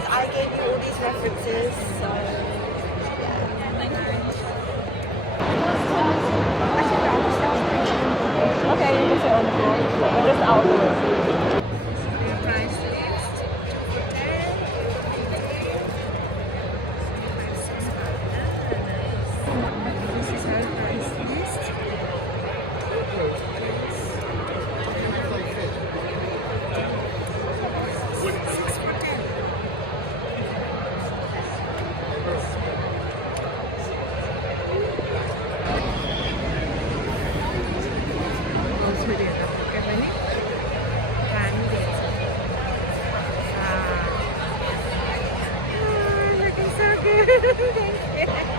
because I gave you all these references, so okay, you can sit on the floor. We're just out of the room. Price list. This is our price list.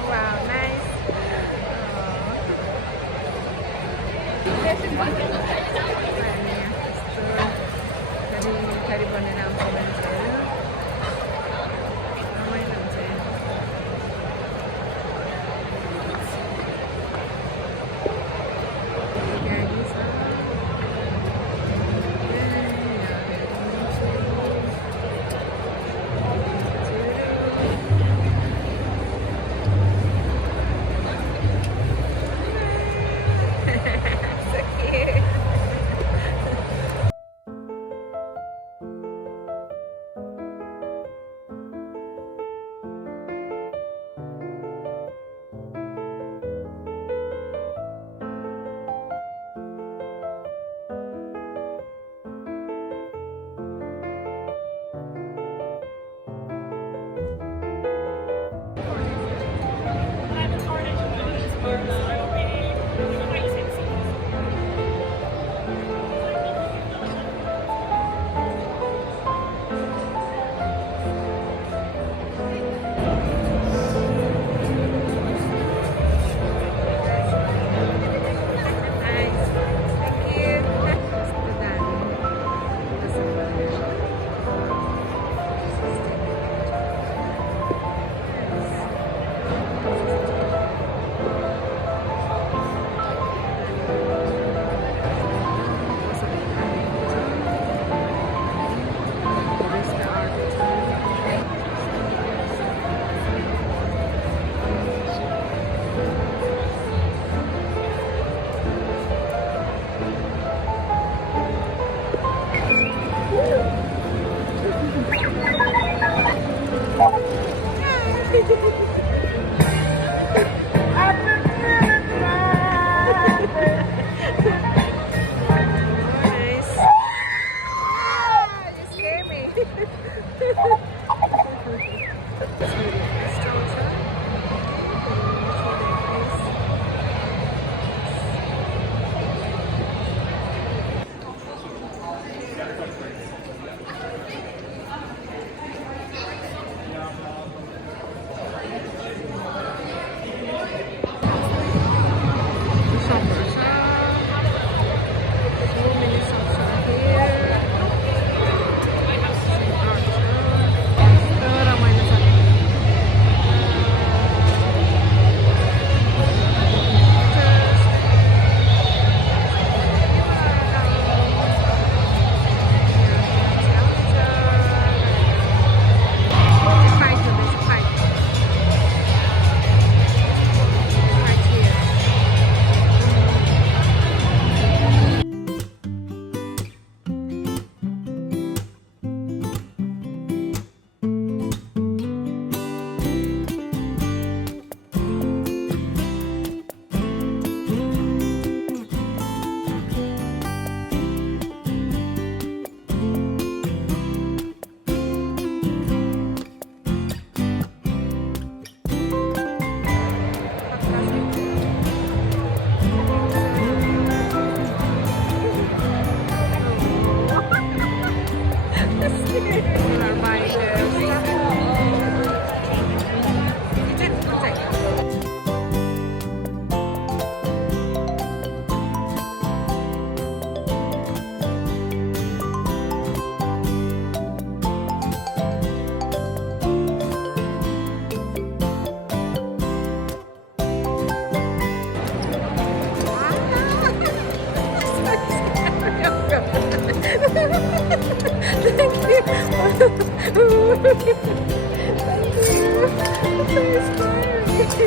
Wow, nice. dari बनाएर आउँछ मान्छेहरू रमाइलो हुन्छ गाडी छ Thank you. It's so inspiring.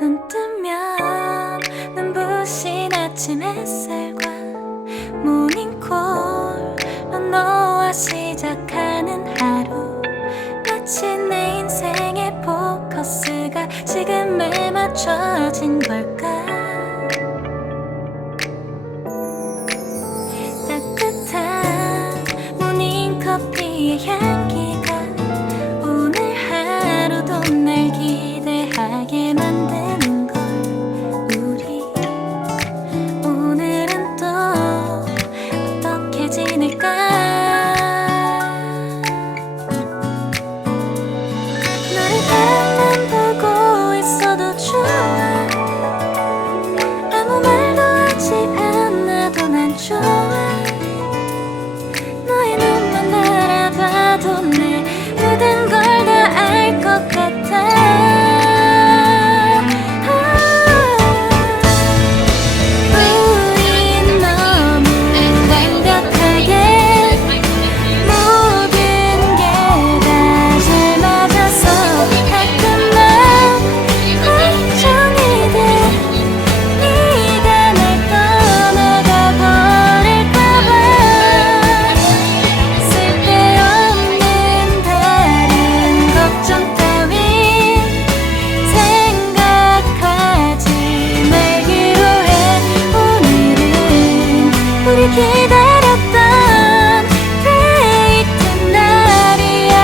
눈 뜨면 눈부신 아침 햇살과 모닝콜로 너와 시작하는 하루, 마치 내 인생의 포커스가 지금에 맞춰진 걸까. 따뜻한 모닝커피의 향기가 오늘 하루도 날 기대하게 만드는 걸. 우리 오늘은 또 어떻게 지낼까. 너를 바라만 보고 있어도 좋아. 아무 말도 하지 않아도 난 좋아. 너의 눈만 바라봐도 내 모든 걸 다 알 것 같아. 우린 너무 완벽하게 모든 게 다 잘 맞아서 가끔 난 걱정이 돼. 네가 날 떠나가 버릴까봐. 쓸데없는 다른 걱정 따윈 생각하지 말기로 해. 오늘은 우리 기다렸던 데이트 날이야.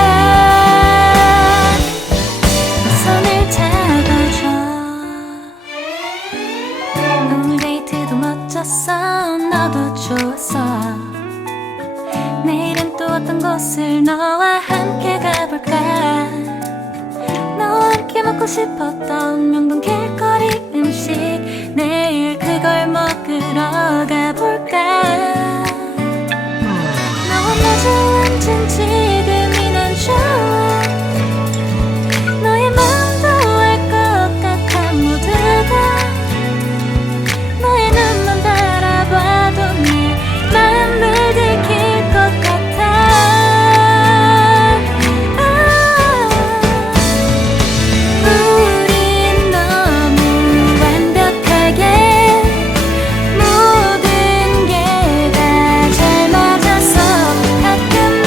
손을 잡아줘. 오늘 데이트도 멋졌어. 너도 좋았어. 내일은 또 어떤 곳을 너와 함께 가볼까. 너와 함께 먹고 싶었던 명동 길거리 음식, 내일 그걸 먹으러 가볼까. 너와 마주 앉은 지금이 난 좋아. 너의 마음도 알 것 같아. 모두 다 너의 눈만 바라봐도 내 마음을 들킬 것 같아. 우린 너무 완벽하게 모든 게 다 잘 맞아서 가끔 난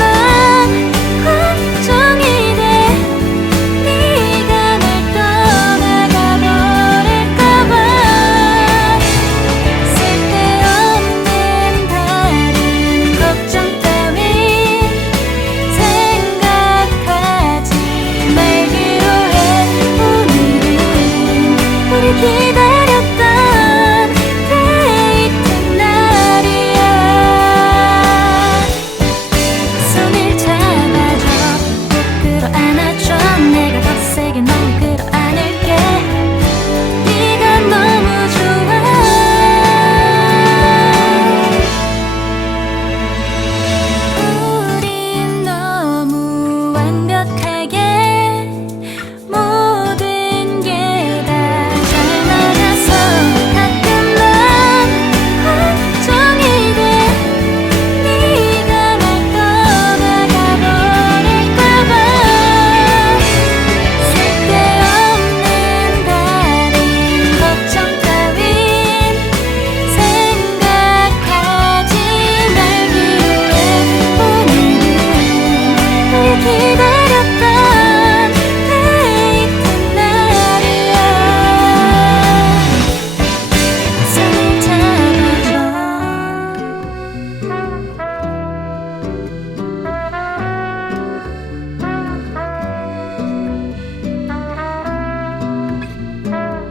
기다려